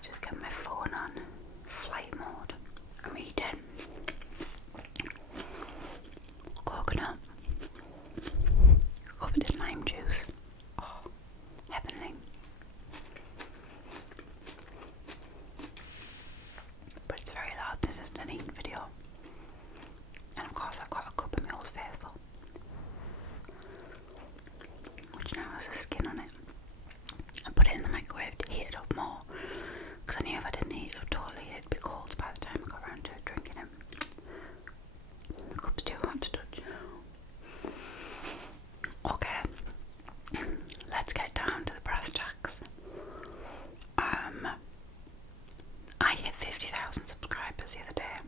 I'll just get my phone on flight mode. I'm eating coconut covered in lime juice. Oh, heavenly. But it's very loud. This isn't an eating video. And of course I've got a cup of my Old Faithful, which now has a skin on it. I put it in the microwave to heat it up more, because I knew if I didn't heat it up totally it'd be cold by the time I got around to drinking it. The cup's too hot to touch. Okay, let's get down to the brass tacks. I hit 50,000 subscribers the other day.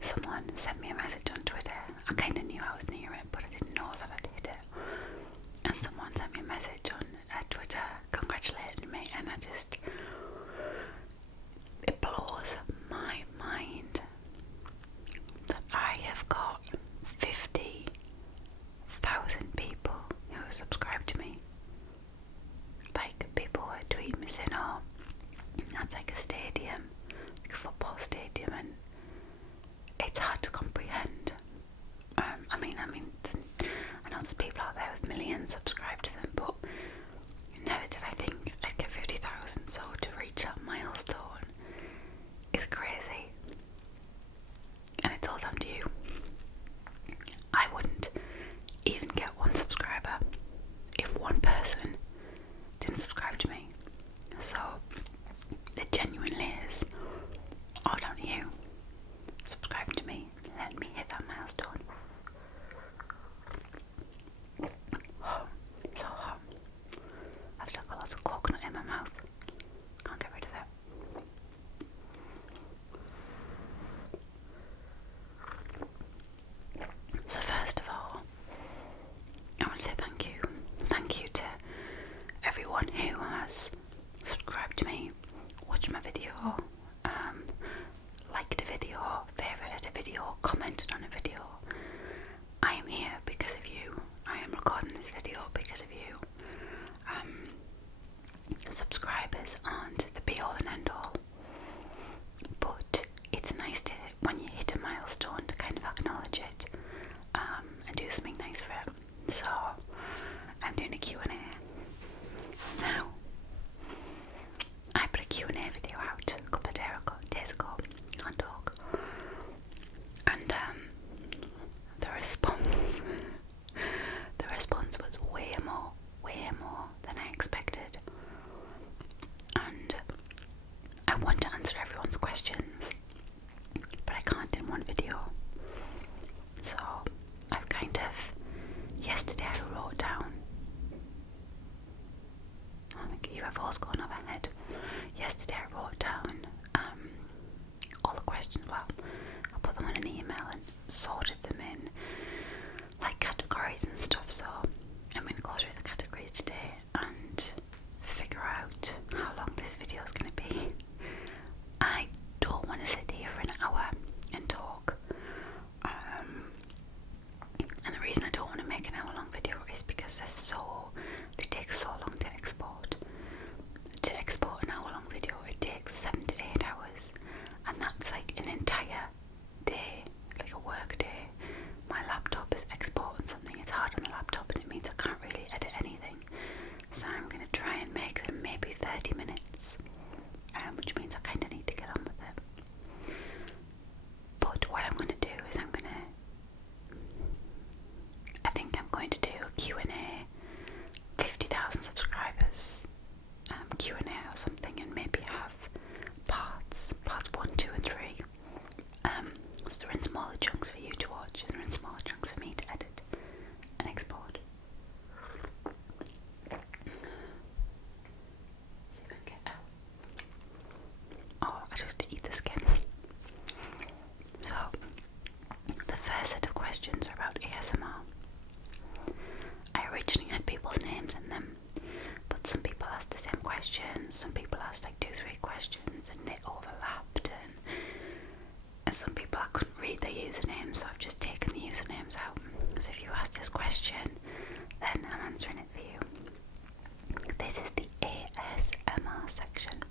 Someone sent me a message on Twitter. I kind of knew I was near it, but I didn't know that I'd hit it. And someone sent me a message on Twitter congratulating me, and it blows my mind that I have got 50,000 people who have subscribed to me. Like, people were tweeting me saying, oh, that's like a stadium, like a football stadium, and it's hard to comprehend. I mean, I know there's people out there with millions subscribed to them, but never did I think I'd get 50,000. So to reach that milestone is crazy, and it's all down to you. I wouldn't even get one subscriber if one person didn't subscribe to me. So it genuinely is all down to you. Subscribe to me, let me hit that milestone. Oh, so hot. I've still got lots of coconut in my mouth. Can't get rid of it. So first of all, I want to say thank you. Thank you to everyone who has subscribed to me, watched my video, liked a video, favorited a video, commented on a video. I am here because of you. I am recording this video because of you. Subscribers aren't the be all and end all, but it's nice to, when you hit a milestone, to kind of acknowledge it and do something nice for it. So I'm doing a Q&A now. I put a Q&A video out a couple of days ago on Dog, and the response was way more than I expected, and I want to answer everyone's questions, but I can't in one video. So I've kind of, yesterday I wrote down, I think UFO's going overhead. Yesterday I wrote down all the questions. Well, I put them on an email and sorted them in like categories and stuff. So I'm going to go through the categories today and figure out how long this video is going to be. I don't want to sit here for an hour and talk. And the reason I don't want to make an hour long video is because they take so long to export. To export an hour long video, it takes 7 to 8 hours, and that's like an entire day, like a work day. My laptop is exporting something, it's hard on the laptop, and it means I can't really edit anything. So I'm going to try and make them maybe 30 minutes, which means I kind of need to get on with it. But what I'm going to do is I think I'm going to do a Q&A, 50,000 subscribers Q&A or something, and maybe have parts 1, 2 and 3. So they're in smaller chunks for you to watch, and they're in smaller chunks for me to edit and export. See if I can get out. Oh, I just eat the skin. So the first set of questions are about ASMR. I originally had people's names in them, but some people asked the same questions, some people asked like 2, 3 questions, and they overlapped, and some people I couldn't read their usernames, so I've just taken the usernames out. So if you ask this question, then I'm answering it for you. This is the ASMR section.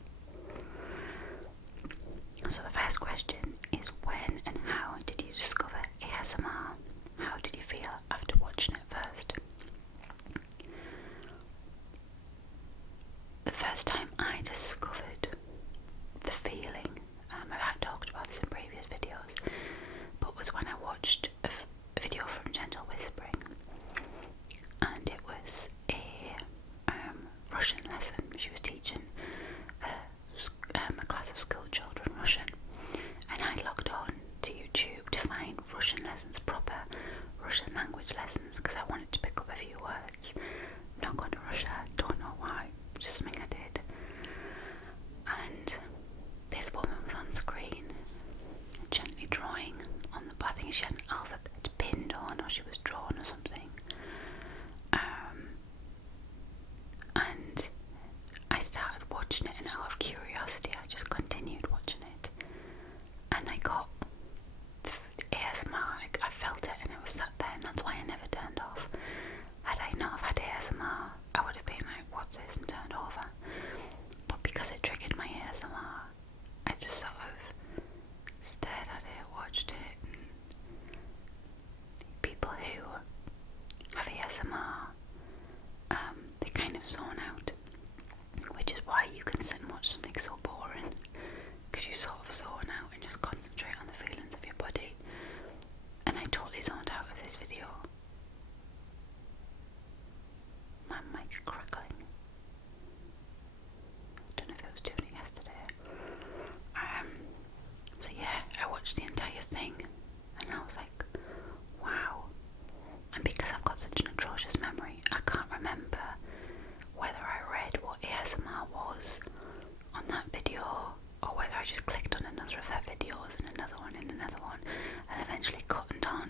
eventually cottoned on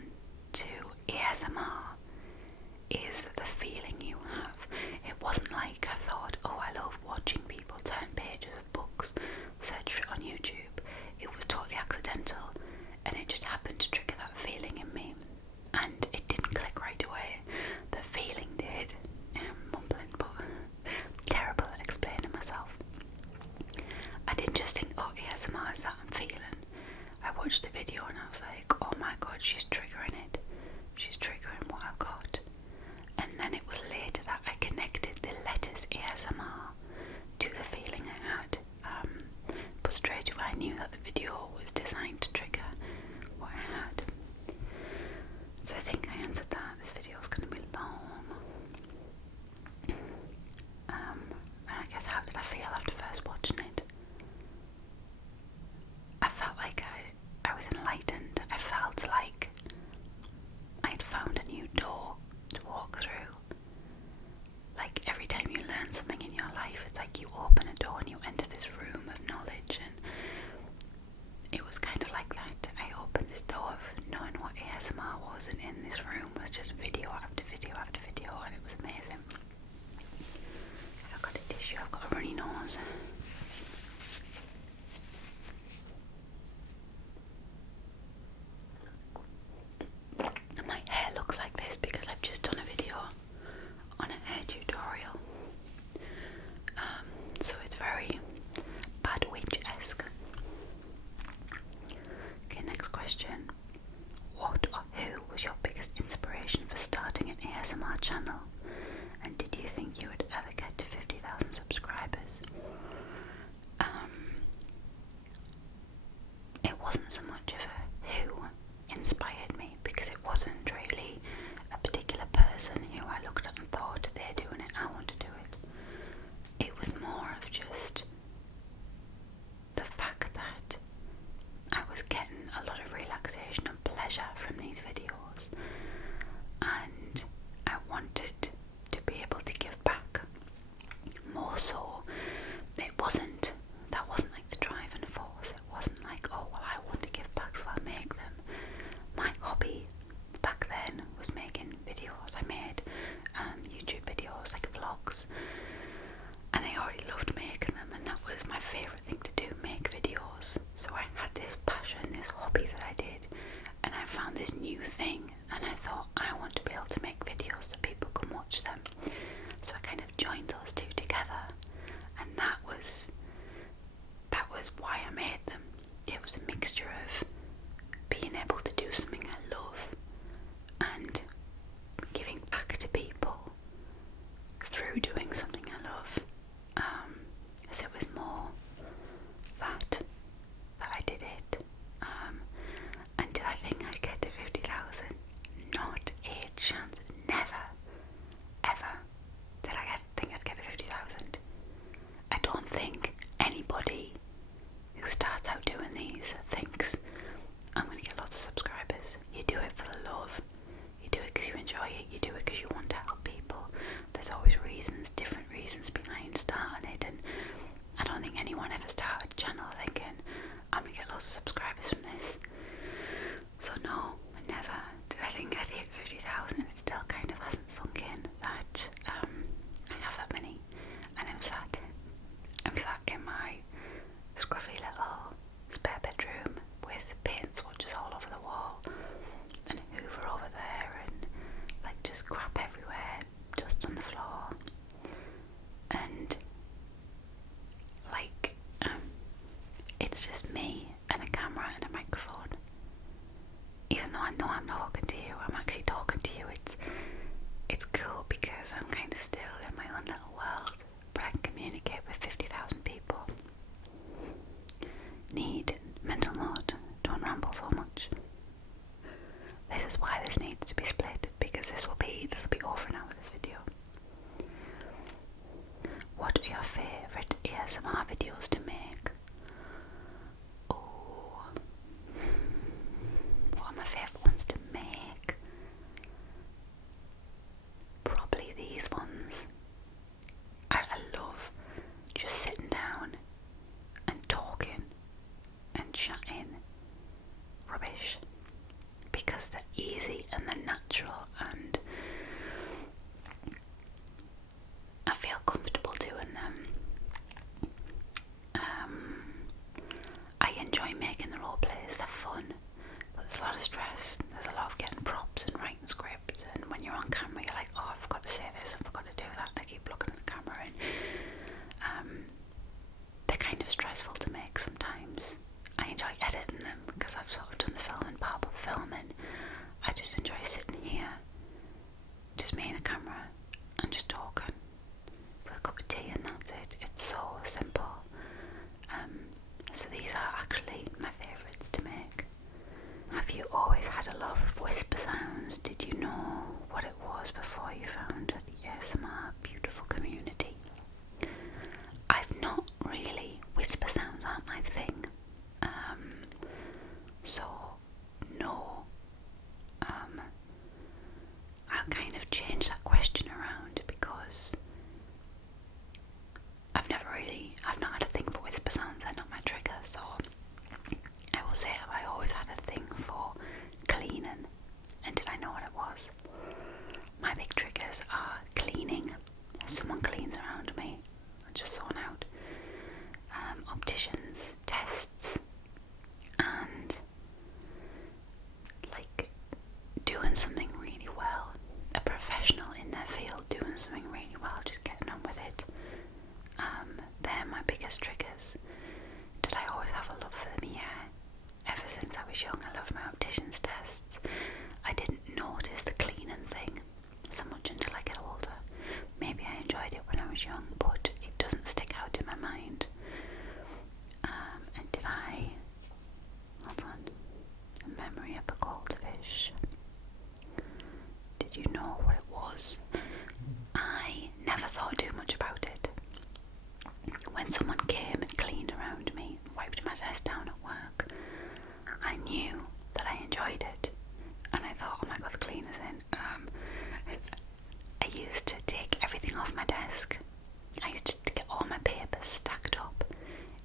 to ASMR is the feeling you have. It wasn't like I thought, oh, I love watching people turn pages of books, search for it on YouTube. It was totally accidental, and it just happened to trigger that feeling in me, and it didn't click right away. The feeling did. Mumbling, but terrible at explaining myself. I didn't just think, oh, ASMR is that I'm feeling. I watched the video and I was like, oh my god, she's triggering it. She's triggering what I've got. And then it was later that I connected the letters ASMR to the feeling I had. But straight away I knew that the video was designed to trigger what I had. So I think I answered that. This video is going to be long. And I guess, how did I feel after first watching it? I felt like I was enlightened. I felt like I had found a new door to walk through. Like every time you learn something in your life, it's like you open a door and you enter this room of knowledge, and it was kind of like that. I opened this door of knowing what ASMR was, and in this room was just video after video after video, and it was amazing. I've got a tissue, I've got a runny nose. And my hair looks like this because I've just done a video on a hair tutorial. So it's very Bad Witch-esque. Okay, next question. What or who was your biggest inspiration for starting an ASMR channel? And did you think you would ever get to 50,000 subscribers? It wasn't so much of a who inspired me, because it wasn't really a particular person who I looked at and thought, they're doing it, I want to do it. It was more of just the fact that I was getting a lot of relaxation and pleasure from these videos, and I wanted to be able to give back more so. That wasn't like the driving force. It wasn't like, oh well, I want to give back so I'll make them. My hobby back then was making videos. I made YouTube videos, like vlogs, and I already loved making them, and that was my favourite thing to do, make videos. So I had this passion, this hobby that I did, and I found this new thing, and I thought, I want to be able to make videos so people can watch them. So I kind of joined those two together, and that was why I made them. It was a mixture of being able to do something I love and giving back to people through doing something I love. So it was more that I did it. And did I think I'd get to 50,000? Not a chance. Never, ever did I think I'd get to 50,000. I don't think anybody who starts out doing these thinks, I'm going to get lots of subscribers. You do it for the love. You do it because you enjoy it. You do it because you want to help people. There's always reasons, different reasons behind starting it, and I don't think anyone ever started a channel thinking, I'm going to get lots of subscribers from this. So no, I never did I think I'd hit 50,000, and it still kind of hasn't sunk in that I have that many. And I'm sat in my scruffy little spare bedroom with paint swatches all over the wall and Hoover over there, and like just crap everywhere, dust on the floor, and like it's just me and a camera and a microphone. Even though I know I'm not talking to you, I'm actually talking to you. It's cool because I'm kind of still in my own little world, but I can communicate with 50,000 people. Need mental note, don't ramble so much. This is why this needs to be split, because this will be over now with this video. What are your favourite ASMR videos to make? Oh, what are my favourite ones to make? Probably these ones. I love just sitting down and talking and chatting rubbish enjoy making the role plays, they're fun, but there's a lot of stress, there's a lot of getting props and writing scripts, and when you're on camera you're like, oh, I've got to say this, I've got to do that, and I keep looking at the camera, and they're kind of stressful to make sometimes. I enjoy editing them because I've sort of done the filming part of filming. I just enjoy sitting here, just me and a camera, and just talking with a cup of tea, and that's it. It's so simple. So these are actually my favourites to make. Have you always had a love of whisper sounds? Did you know what it was before you found the ASMR beautiful community? I've not really. Whisper sounds aren't my thing. So no. I'll kind of change that question around because I've not had a thing for whisper sounds, they're not my trigger, so I will say I always had a thing for cleaning. And did I know what it was? My big triggers are cleaning. If someone cleans around me, I just zone out. Opticians, tests, and like doing something really well. A professional in their field doing something really well, just getting on with it. They're my biggest triggers. Did I always have a love for them? Yeah. Ever since I was young, I loved my optician's tests. I didn't notice the cleaning thing so much until I get older. Maybe I enjoyed it when I was young, but it doesn't stick out in my mind. And did I... Hold on. Memory of a goldfish. Did you know what it was? I never thought too much about it. When someone came and cleaned around me, wiped my desk down at work, I knew that I enjoyed it, and I thought, oh my god, the cleaner's in. I used to take everything off my desk. I used to get all my papers stacked up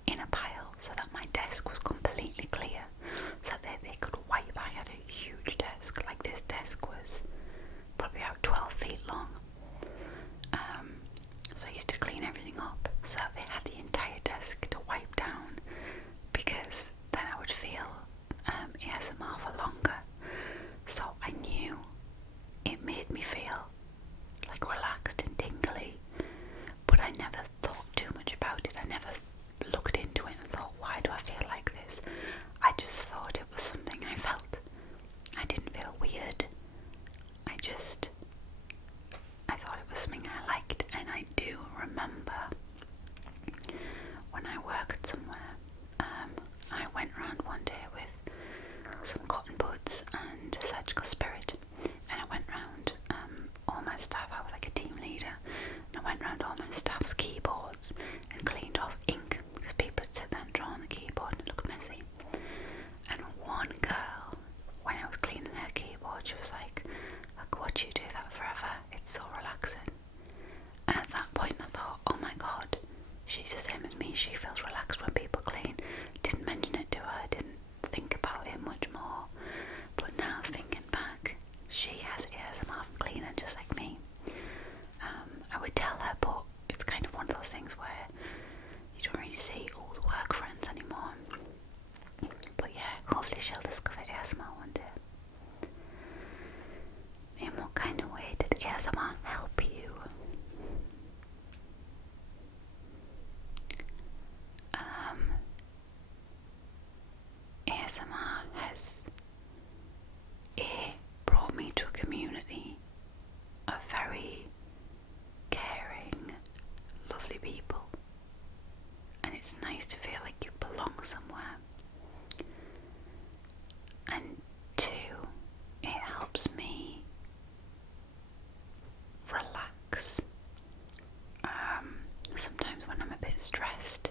in a pile so that my desk was completely clear, so that they could wipe. I had a huge desk, like this desk was probably about 12 feet long. So I used to clean everything up so that they had the entire desk to wipe down, because then I would feel ASMR for longer. So I knew it made me feel like relaxed and tingly, but I never thought too much about it. I never looked into it and thought, why do I feel like this? I just thought it was something I felt. I didn't feel weird. I thought it was something I liked, and I do remember when I worked somewhere, I went around one day with some cotton buds and surgical spirit, and I went round all my staff. I was like a team leader, and I went round all my staff's keyboards and cleaned off ink, because people would sit there and draw on the keyboard and it looked messy. And one girl, when I was cleaning her keyboard, she was like, I could watch you do that forever, it's so relaxing. And at that point I thought, oh my god, she's the same as me, she feels relaxed when people clean. Didn't mention it to her, didn't think about it much more, but now thinking back, she has ASMR from cleaning just like me. I would tell her, but it's kind of one of those things where you don't really see old work friends anymore. But yeah, hopefully she'll discover ASMR one day. In what kind of way did ASMR help you? ASMR has brought me to a community of very caring, lovely people, and it's nice to feel like you belong somewhere. And two, it helps me relax. Sometimes when I'm a bit stressed,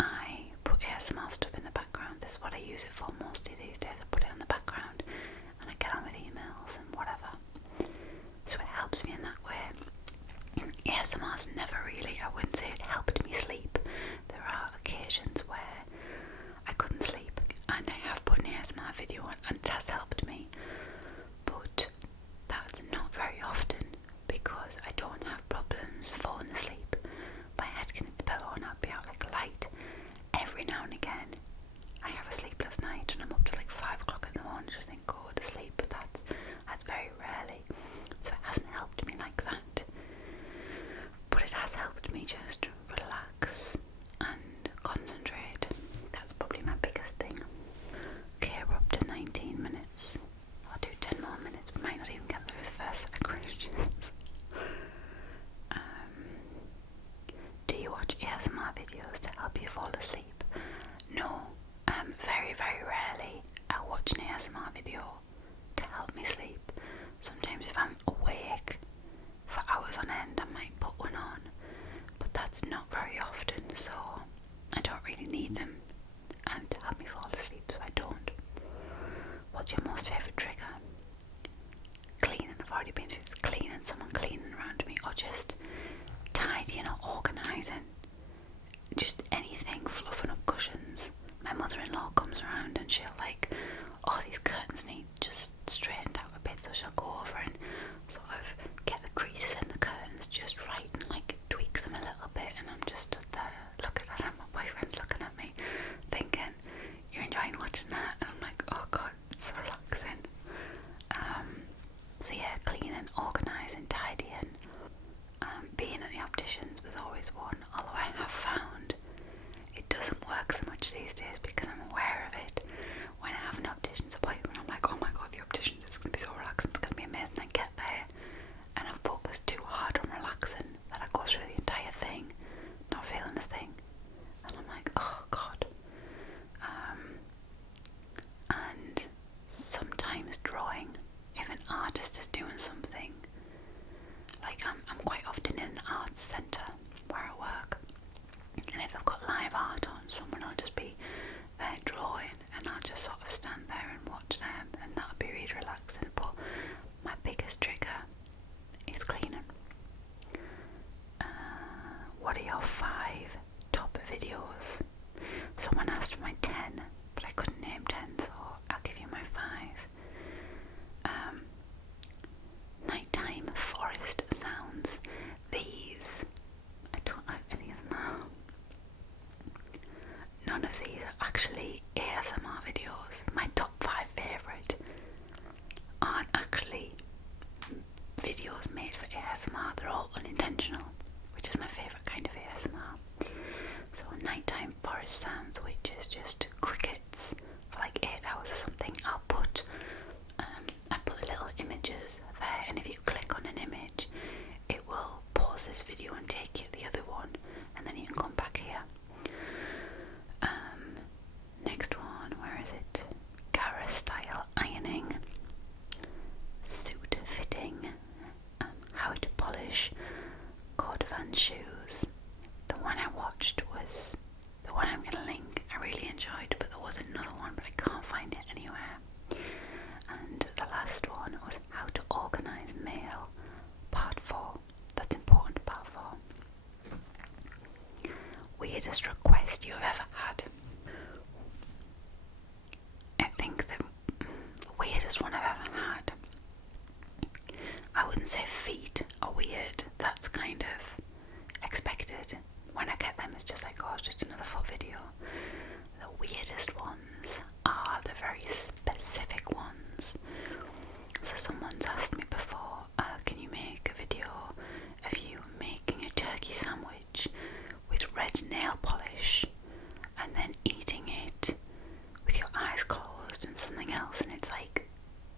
I put ASMR stuff in the background. This is what I use it for mostly these days. I put it on the background and I get on with emails and whatever. So it helps me in that way. ASMR's never really, I wouldn't say it helped me sleep. There are occasions where I couldn't sleep and I have put an ASMR video on and it has helped me. But that's not very often, because I don't have problems falling asleep. My head can hit the pillow and I'll be out like a light. Every now and again much these days because I'm aware of it. When I have an optician's appointment, I'm like, oh my god, the optician's, it's going to be so relaxing, it's going to be amazing. I get there and I focus too hard on relaxing that I go through the entire thing not feeling a thing, and I'm like, oh god. And sometimes drawing, if an artist is doing something, like I'm quite often in an arts centre where I work, and if they've got live art on, someone will just be there drawing and I'll just sort of stand there and watch them, and that'll be really relaxing. But my biggest trigger is cleaning. What are your 5 top videos? Someone asked for my 10, but I couldn't name 10, so I'll give you my 5. Nighttime forest sounds. These, I don't have any of them. None of these are actually ASMR videos. My top 5 favourite aren't actually videos made for ASMR, they're all unintentional, which is my favourite kind of ASMR. So nighttime forest sounds, which is just crickets for like 8 hours or something. I put little images there, and if you click on an image, it will pause this video and take you to the other one, and then you can come back here. Next one, where is it? Gara style ironing, suit fitting, how to polish cordovan shoes. The one I watched was the one I'm going to link. I really enjoyed, but there was another one, but I can't find it anywhere. And the last one was how to organise mail, part 4. That's important, part 4. Weirdest request you've ever had? I think the weirdest one I've ever had, I wouldn't say feet are weird, that's kind of expected. When I get them, it's just like, oh, it's just another foot video. The weirdest ones are the very specific ones. So someone's asked me before, can you make a video of you making a turkey sandwich with red nail polish and then eating it with your eyes closed and something else, and it's like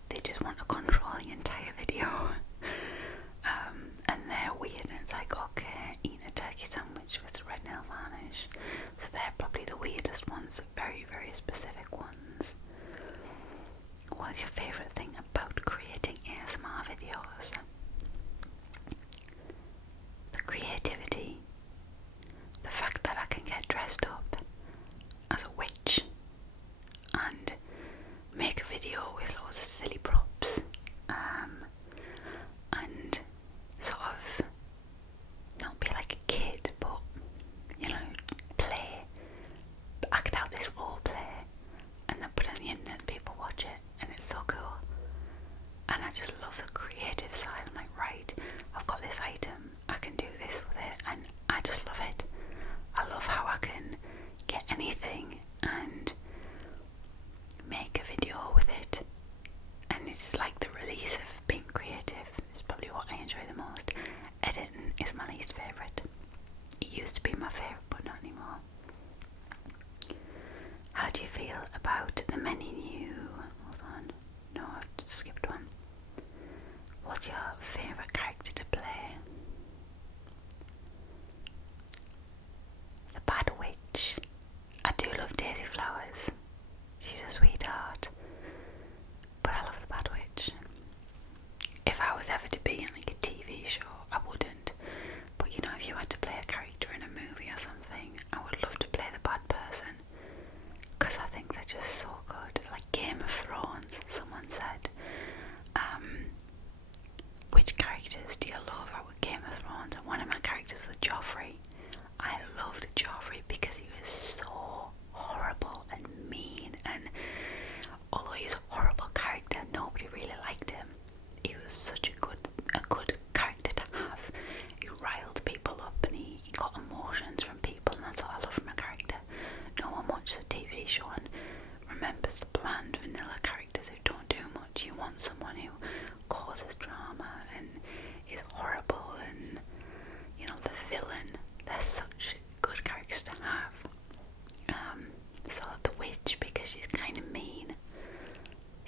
they just want to control the entire video. And they're weird, and it's like, okay, eating a turkey sandwich with red nail varnish. So they're probably the weirdest ones, very, very specific ones. What's your favourite thing about creating ASMR videos? The creativity. The fact that I can get dressed up as a witch and make a video with loads of silly props, and sort of not be like a kid, but act out this role play, and then put it on the internet and people watch it, and it's so cool. And I just love the creative side. I'm like, right, I've got this item, I can do this with it, and I just love it. I love how I can get anything and make a video with it, and it's like the release of being creative. It's probably what I enjoy the most. Editing is my least favourite. It used to be my favourite, but not anymore. How do you feel about the many new... Hold on. No, I've skipped one. What's your favourite character to play? The Bad Witch. I do love Daisy Flowers. She's a sweetheart. But I love the Bad Witch. If I was ever to be in like a TV show, I wouldn't. But if you had to play a character in a movie or something, I would love to play the bad person, because I think they're just so good. Like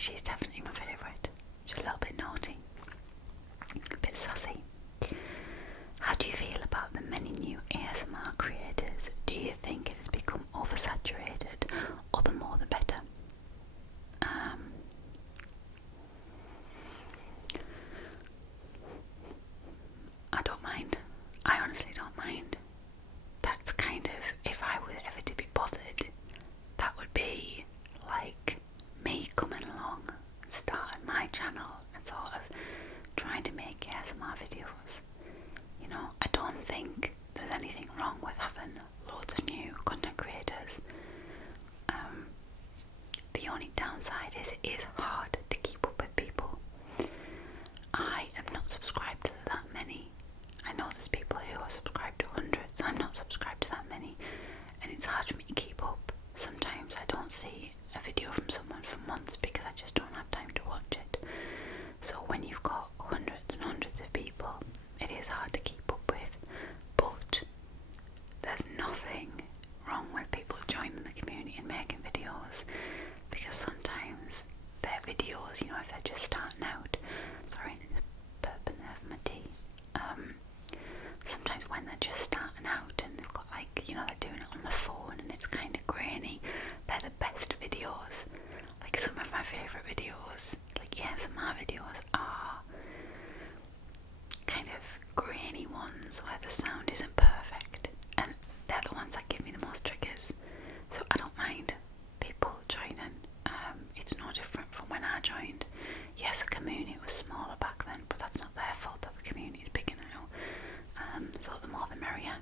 She's definitely my favourite. She's a little bit naughty, a bit sassy. How do you feel about the many new ASMR creators? Do you think it has become oversaturated, or the more the better? I don't mind. I honestly don't mind. That's kind of, if I were ever to be bothered, that would be like me coming along and starting my channel and sort of trying to make ASMR videos. You know, I don't think there's anything wrong with having loads of new content creators. The only downside is it is hard to keep up with people. I am not subscribed to that many. I know there's people who are subscribed to hundreds. I'm not subscribed to that many, and it's hard for me to keep up. Sometimes I don't see a video from someone for months because I just don't have time to watch it. So when you've got hundreds and hundreds of people, it is hard to keep up with. But there's nothing wrong with people joining the community and making videos, because sometimes their videos, you know, if they're just starting out, sorry, just burping there for my tea. Sometimes when they're just starting out and they've got, like, you know, they're doing it on the phone and it's kind of grainy, they're the best videos. Like, some of my favourite videos, like ASMR videos, are kind of grainy ones where the sound isn't perfect, and they're the ones that give me the most triggers. So I don't mind people joining. It's no different from when I joined. Yes, the community was smaller back then, but that's not their fault that the community is bigger now. So the more the merrier.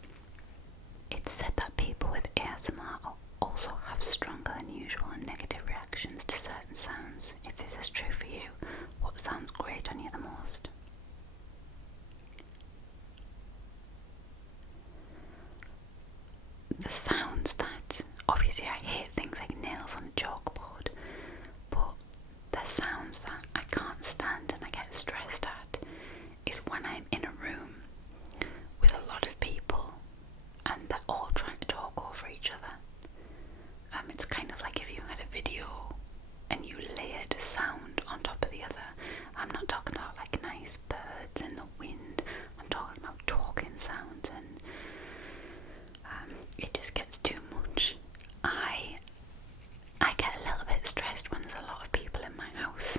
It's said that people with ASMR also have stronger than usual and negative reactions to certain sounds. If this is true for you, what sounds great on you the most? The sounds that, obviously I hate things like nails on a chalkboard, but the sounds that I can't stand and I get stressed at is when I'm in a room with a lot of people and they're all trying to talk over each other. It's kind of like if you had a video and you layered a sound on top of the other. I'm not talking about like nice birds in the wind, I'm talking about talking sounds, and it just gets too much. I get a little bit stressed when there's a lot of people in my house.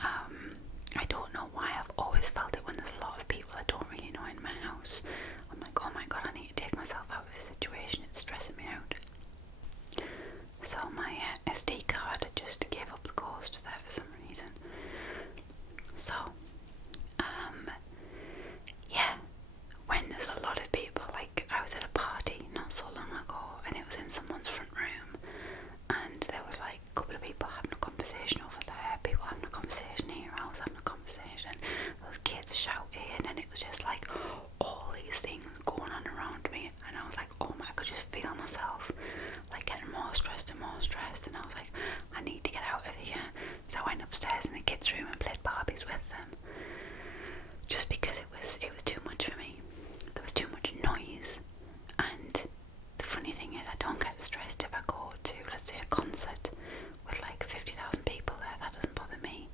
I don't know why, I've always felt it when there's a lot of people I don't really know in my house. I'm like, oh my god, I need to take myself out of this situation, it's stressing me out. So my SD card just gave up the ghost there for some reason. So, yeah, when there's a lot of people, like I was at a party not so long ago and it was in someone's front room, and there was like a couple of people having a conversation over there, people having a conversation here, I was having a conversation, those kids shouting, and it was just like all these things going on around me, and I was like, oh my, I could just feel myself like getting more stressed, and I was like, I need to get out of here. So I went upstairs in the kids' room and played Barbies with them, just because it was too much for me. There was too much noise, and the funny thing is I don't get stressed if I go to, let's say, a concert with like 50,000 people there. That doesn't bother me,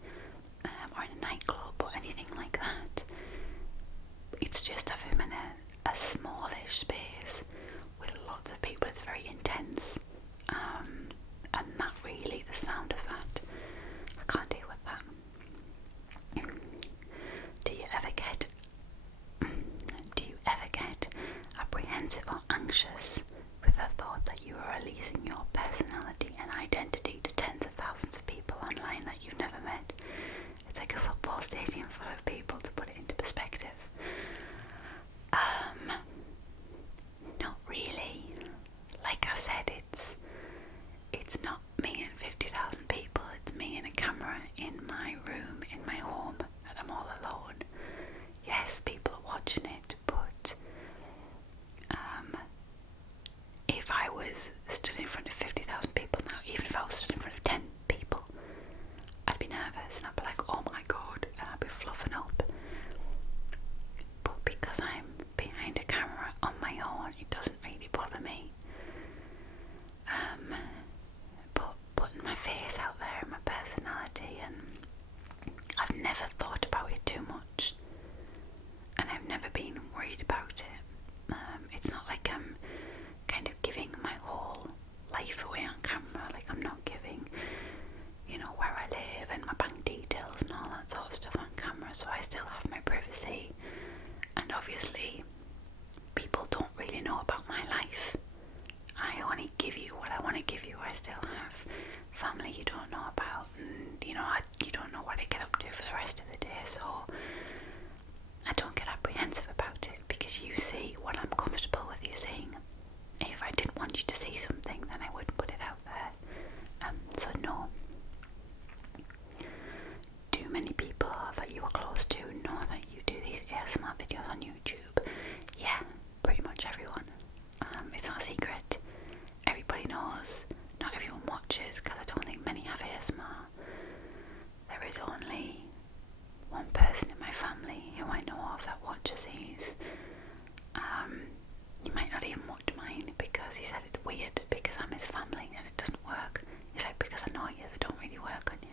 or in a nightclub or anything like that. It's just if I'm in a smallish space with lots of people, it's very intense, and that really, the sound of that, I can't deal with that. Do you ever get apprehensive or anxious with the thought that you are releasing your personality and identity to tens of thousands of people online that you've never met? It's like a football stadium full of people, to put it into perspective. Not really. Like I said, it's not me and 50,000 people, it's me and a camera in my room, in my home, and I'm all alone. Yes, people are watching it, but if I were forgive you. I still have family you don't know about, and you don't know what I get up to for the rest of the day, so I don't get apprehensive about it because you see what I'm comfortable with you seeing. If I didn't want you to see something, then I wouldn't put it out there. So no. Do many people that you are close to know that you do these ASMR videos on YouTube? Yeah, pretty much everyone. It's not a secret. Everybody knows. Not everyone watches because I don't think many have ASMR. There is only one person in my family who I know of that watches these. He might not even watch mine because he said it's weird because I'm his family and it doesn't work. He's like, because I know you, they don't really work on you.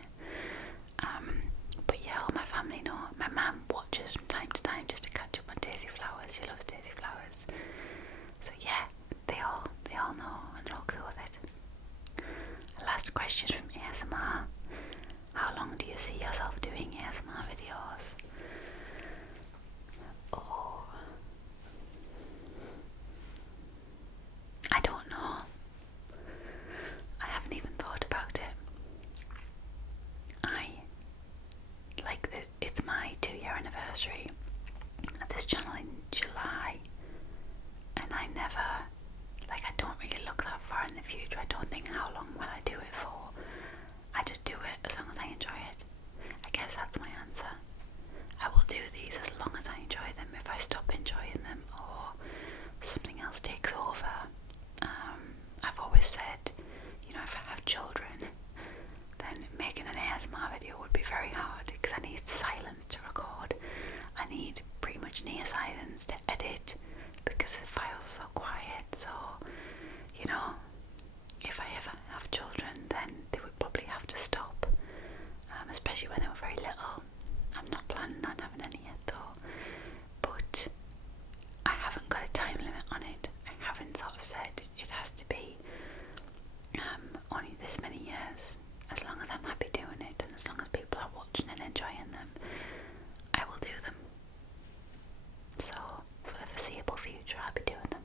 But yeah, all my family know. My mum watches from time to time just to catch up on Daisy Flowers. She loves Daisy Flowers. So yeah, they all know and they're all cool with it. Last question from ASMR. How long do you see yourself doing ASMR videos? Oh, I don't know. I haven't even thought about it. It's my 2-year anniversary at this channel in July, and I don't really look that far in the future. I don't think how long will I do it for. I just do it as long as I enjoy it. I guess that's my answer. I will do these as long as I enjoy them. If I stop enjoying them or something else takes over, I've always said, if I have children, then making an ASMR video would be very hard because I need silence to record. I need pretty much near silence to edit because the files are so quiet. So, if I ever have children, then they would probably have to stop, especially when they were very little. I'm not planning on having any yet though, but I haven't got a time limit on it. I haven't sort of said it has to be only this many years. As long as I'm happy doing it and as long as people are watching and enjoying them, I will do them. So for the foreseeable future, I'll be doing them.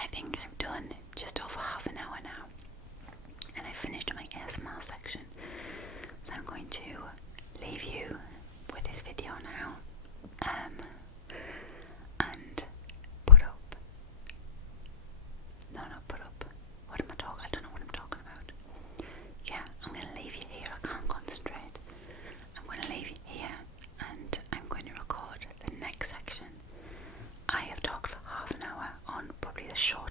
I think I've done just over half an hour now, and I finished my ASMR section. So I'm going to leave you with this video now, and put up. No, not put up. What am I talking? I don't know what I'm talking about. Yeah, I'm going to leave you here. I can't concentrate. I'm going to leave you here, and I'm going to record the next section. I have talked for half an hour on probably the shortest